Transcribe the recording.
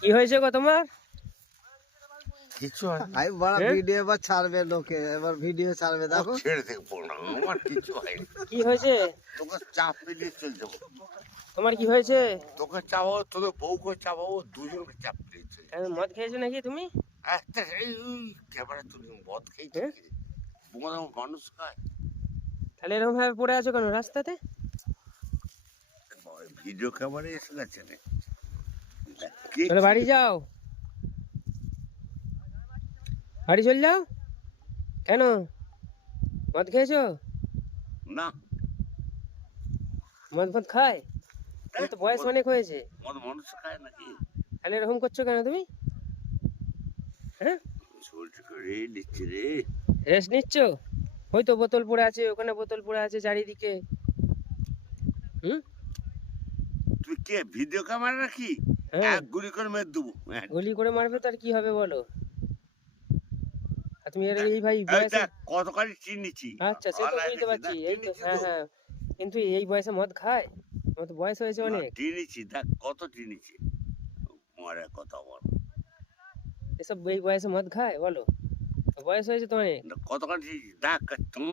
কি হয়েছে গো তোমার? কিছু হয় না। আমি বড় হ্যাঁ? ভিডিও এবার ছাড়বে লোকে, এবার ভিডিও ছাড়বে দেখো। ছেড়ে দেখবো না, আমার কিছু হয়নি। কি হয়েছে তোকে চাপ পেলে চলে যাবো, তোমার? কি হয়েছে? তোকে চাপাবো, তোদের বউকে চাপাবো, দুজনকে চাপ পেলে চলে যাবো। কেন, মদ খেয়েছো নাকি তুমি? একটা এই ক্যামেরা তুলি মদ খেয়েছি হ্যাঁ? কি? বোকা মানুষ খায়। তাহলে এরকম ভাবে পড়ে আছো কেন রাস্তাতে? ভিডিও ক্যামেরা এসে গেছে রে। কে তাহলে বাড়ি যাও, বাড়ি চলে যাও। কেন, মদ খেয়েছো? না, মদ ফদ খায়? তোমার তো বয়স অনেক হয়েছে, মদ মানুষ খায় নাকি? তাহলে এরকম করছো কেন তুমি? হ্যাঁ, শরীরটা রে নিচ্ছে রে। রেস্ট নিচ্ছ? হয়তো বোতল পড়ে আছে, ওখানে বোতল পড়ে আছে চারিদিকে। হুম, তুই কে ভিডিও ক্যামেরা নাকি? হ্যাঁ। এক গুলি করে মেরে দেবো। গুলি করে মারবে তো আর কি হবে বলো? আর তুমি এই ভাই এই বয়সে, দেখ কতখানি চিনিছি। আচ্ছা সে তো বুঝতে পারছি, এই তো হ্যাঁ হ্যাঁ, কিন্তু এই বয়সে মদ খায়? তোমার তো বয়স হয়েছে অনেক। চিনিছি, দেখ কত চিনিছি। মারের কথা বল। এসব এই বয়সে মদ খায় বলো? বয়স হয়েছে তো অনেক। কতখানি চিনিছি দেখ।